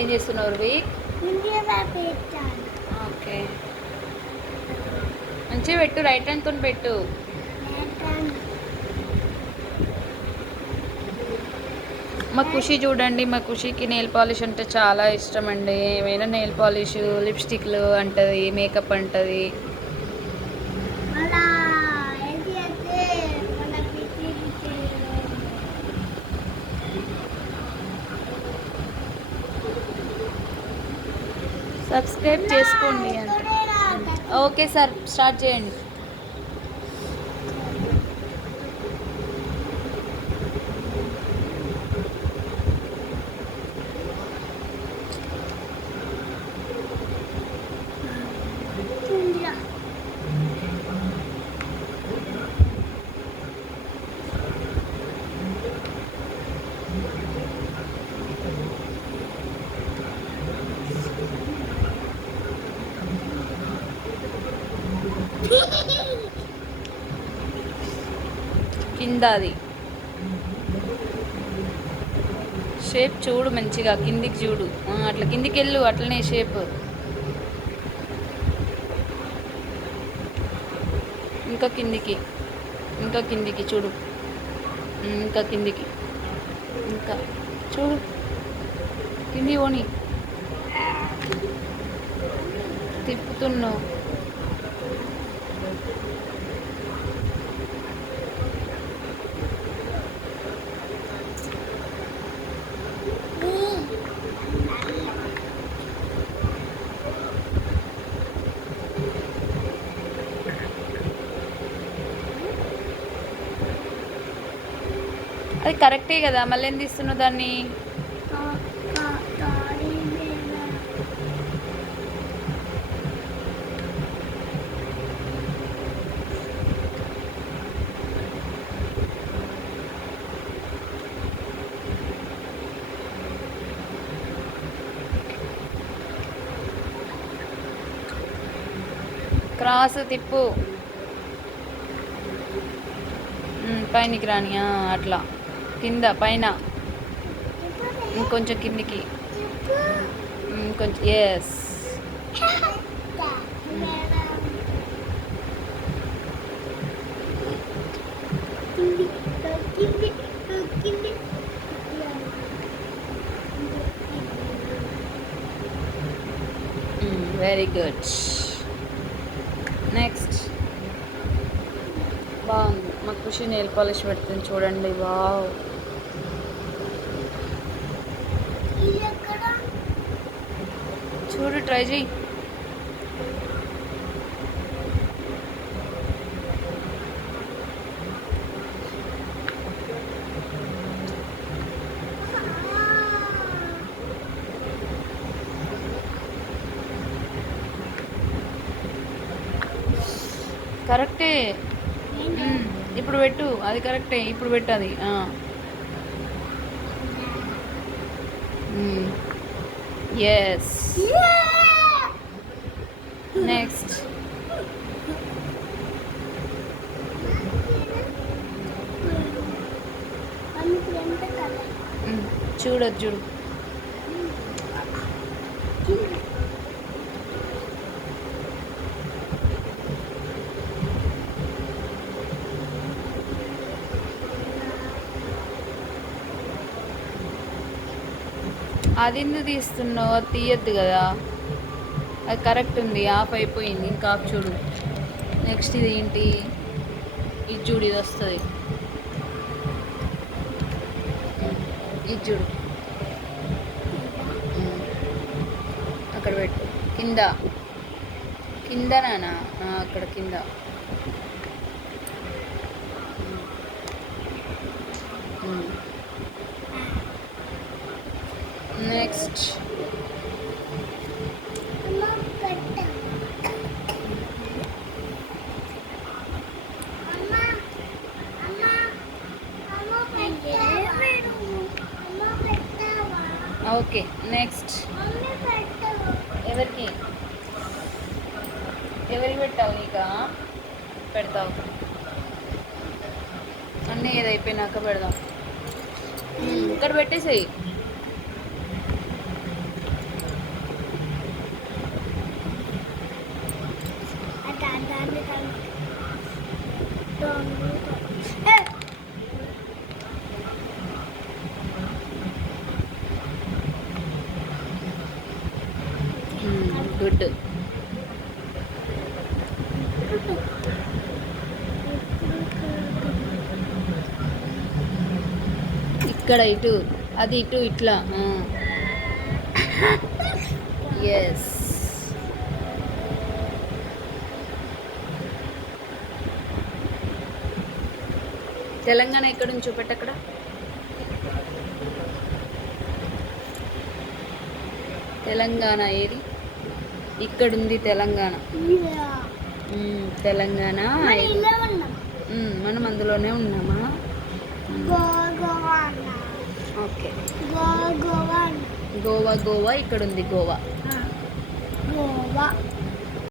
ఏం చేస్తున్నావు week? Okay, మంచిగా పెట్టు, రైట్ హ్యాండ్తో పెట్టు. మా ఖుషి చూడండి, మా ఖుషికి నెయిల్ పాలిష్ అంటే చాలా ఇష్టం అండి. ఏమైనా నెయిల్ పాలిష్, లిప్స్టిక్లు అంటది, మేకప్ అంటది. సబ్స్క్రైబ్ చేసుకోండి అంటే. ఓకే సార్, స్టార్ట్ చేయండి. కింద అది షేప్ చూడు మంచిగా, కిందికి చూడు, అట్లా కిందికి వెళ్ళు, అట్లనే షేప్. ఇంకా కిందికి, ఇంకా కిందికి చూడు, ఇంకా కిందికి, ఇంకా చూడు, కింది ఓని తిప్పుతున్నావు. అది కరెక్టే కదా, మళ్ళీ ఏం తీస్తున్నావు దాన్ని? క్రాస్ తిప్పు, పైనకి రాని, అట్లా కింద పైన, ఇంకొంచెం కిందికి, ఇంకొంచెం, ఎస్. Very good. నెక్స్ట్. బాగుంది, మా ఖుషి నెయిల్ పాలిష్ పెడుతుంది చూడండి. వావ్, చూడు, ట్రై చేయి. కరెక్టే, ఇప్పుడు పెట్టు, అది కరెక్టే, ఇప్పుడు పెట్టు అది. ఎస్. నెక్స్ట్. చూడదు చూడు. అది ఎందుకు తీస్తున్నావు? అది తీయద్దు కదా, అది కరెక్ట్ ఉంది, ఆఫ్ అయిపోయింది, ఇంకా ఆఫ్ చూడు. నెక్స్ట్ ఇది ఏంటి? ఇది చూడు, ఇది వస్తుంది, ఇది చూడు, అక్కడ పెట్టు, కింద కింద నానా, అక్కడ కింద. నెక్స్ట్. Okay, next. ఎవరికి పెట్టావు? నీకా పెడతావు, అన్నీ ఏది అయిపోయినాక పెడదాం. ఇక్కడ పెట్టేసేయి. గుడ్. ఇక్కడ ఇటు, అది ఇటు, ఇట్లా. ఎస్. తెలంగాణ ఎక్కడుంది చూపెట్టు అక్కడ. తెలంగాణ ఏది? ఇక్కడుంది తెలంగాణ. తెలంగాణ. మనం అందులోనే ఉన్నామా? ఓకే. గోవా. గోవా ఇక్కడుంది గోవా.